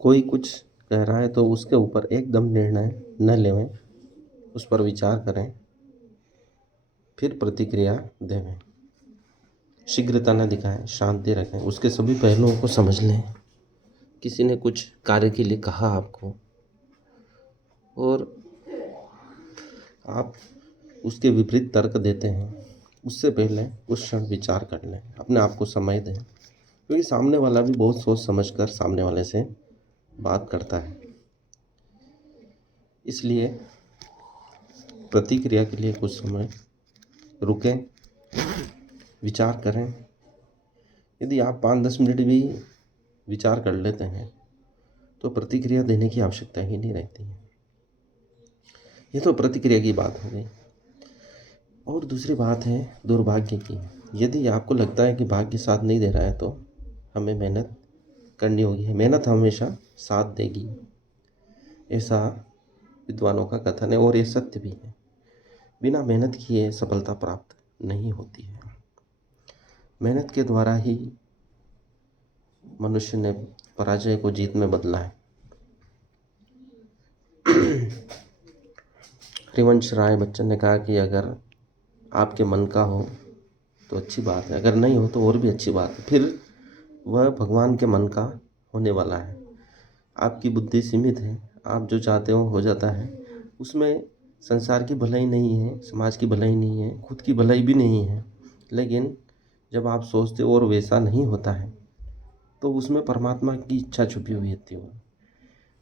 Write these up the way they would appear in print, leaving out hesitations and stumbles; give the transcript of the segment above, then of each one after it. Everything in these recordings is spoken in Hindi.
कोई कुछ कह रहा है तो उसके ऊपर एकदम निर्णय न लेवें, उस पर विचार करें, फिर प्रतिक्रिया देवें। शीघ्रता न दिखाएं, शांति रखें, उसके सभी पहलुओं को समझ लें। किसी ने कुछ कार्य के लिए कहा आपको और आप उसके विपरीत तर्क देते हैं, उससे पहले उस क्षण विचार कर लें, अपने आप को समय दें, क्योंकि सामने वाला भी बहुत सोच समझ कर सामने वाले से बात करता है। इसलिए प्रतिक्रिया के लिए कुछ समय रुकें, विचार करें। यदि आप 5-10 मिनट भी विचार कर लेते हैं तो प्रतिक्रिया देने की आवश्यकता ही नहीं रहती है। ये तो प्रतिक्रिया की बात हो गई। और दूसरी बात है दुर्भाग्य की। यदि आपको लगता है कि भाग्य साथ नहीं दे रहा है तो हमें मेहनत करनी होगी। मेहनत हमेशा साथ देगी, ऐसा विद्वानों का कथन है और ये सत्य भी है। बिना मेहनत किए सफलता प्राप्त नहीं होती है। मेहनत के द्वारा ही मनुष्य ने पराजय को जीत में बदला है। हरिवंश राय बच्चन ने कहा कि अगर आपके मन का हो तो अच्छी बात है, अगर नहीं हो तो और भी अच्छी बात है, फिर वह भगवान के मन का होने वाला है। आपकी बुद्धि सीमित है, आप जो चाहते हो जाता है। उसमें संसार की भलाई नहीं है, समाज की भलाई नहीं है, खुद की भलाई भी नहीं है। लेकिन जब आप सोचते हो और वैसा नहीं होता है तो उसमें परमात्मा की इच्छा छुपी हुई होती है।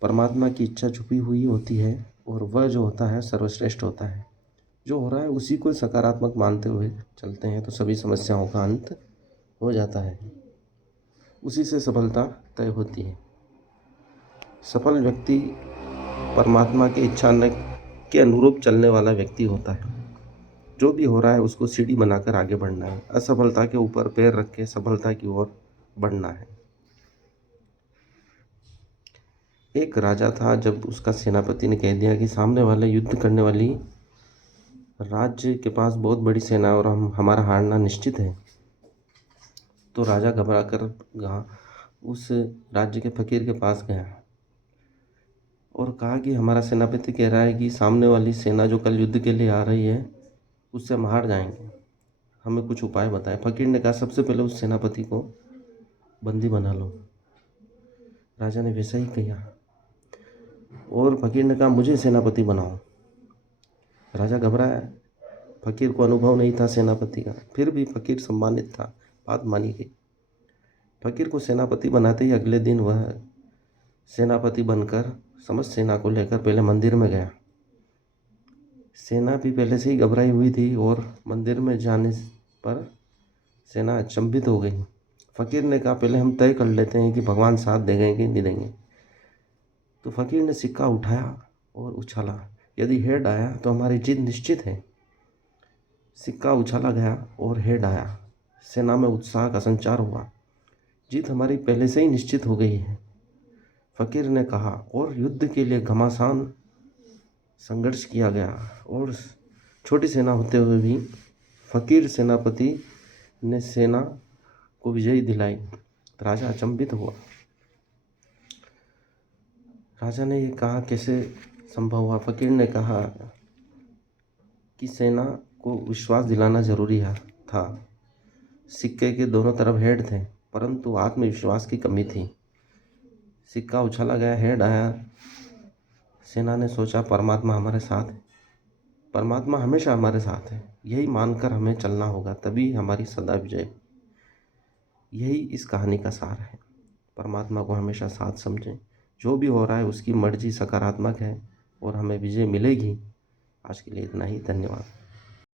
परमात्मा की इच्छा छुपी हुई होती है और वह जो होता है सर्वश्रेष्ठ होता है। जो हो रहा है उसी को सकारात्मक मानते हुए चलते हैं तो सभी समस्याओं का अंत हो जाता है। उसी से सफलता तय होती है। सफल व्यक्ति परमात्मा की इच्छा के अनुरूप चलने वाला व्यक्ति होता है। जो भी हो रहा है उसको सीढ़ी बनाकर आगे बढ़ना है, असफलता के ऊपर पैर रख के सफलता की ओर बढ़ना है। एक राजा था, जब उसका सेनापति ने कह दिया कि सामने वाले युद्ध करने वाली राज्य के पास बहुत बड़ी सेना और हमारा हारना निश्चित है, तो राजा घबरा कर उस राज्य के फकीर के पास गया और कहा कि हमारा सेनापति कह रहा है कि सामने वाली सेना जो कल युद्ध के लिए आ रही है उससे हम हार जाएंगे, हमें कुछ उपाय बताएं। फकीर ने कहा सबसे पहले उस सेनापति को बंदी बना लो। राजा ने वैसा ही किया और फकीर ने कहा मुझे सेनापति बनाओ। राजा घबराया, फकीर को अनुभव नहीं था सेनापति का, फिर भी फकीर सम्मानित था, बात मानी गई। फकीर को सेनापति बनाते ही अगले दिन वह सेनापति बनकर समस्त सेना को लेकर पहले मंदिर में गया। सेना भी पहले से ही घबराई हुई थी और मंदिर में जाने पर सेना अचंभित हो गई। फकीर ने कहा पहले हम तय कर लेते हैं कि भगवान साथ देंगे कि नहीं देंगे। तो फकीर ने सिक्का उठाया और उछाला, यदि हेड आया तो हमारी जीत निश्चित है। सिक्का उछाला गया और हेड आया। सेना में उत्साह का संचार हुआ, जीत हमारी पहले से ही निश्चित हो गई है। फकीर ने कहा और युद्ध के लिए घमासान संघर्ष किया गया और छोटी सेना होते हुए भी फकीर सेनापति ने सेना को विजयी दिलाई। राजा अचंभित हुआ। राजा ने ये कहा कैसे संभव हुआ। फकीर ने कहा कि सेना को विश्वास दिलाना जरूरी था। सिक्के के दोनों तरफ हेड थे, परंतु आत्मविश्वास की कमी थी। सिक्का उछाला गया, हेड आया। सेना ने सोचा परमात्मा हमारे साथ है, परमात्मा हमेशा हमारे साथ है, यही मानकर हमें चलना होगा, तभी हमारी सदा विजय। यही इस कहानी का सार है। परमात्मा को हमेशा साथ समझें, जो भी हो रहा है उसकी मर्जी सकारात्मक है और हमें विजय मिलेगी। आज के लिए इतना ही, धन्यवाद।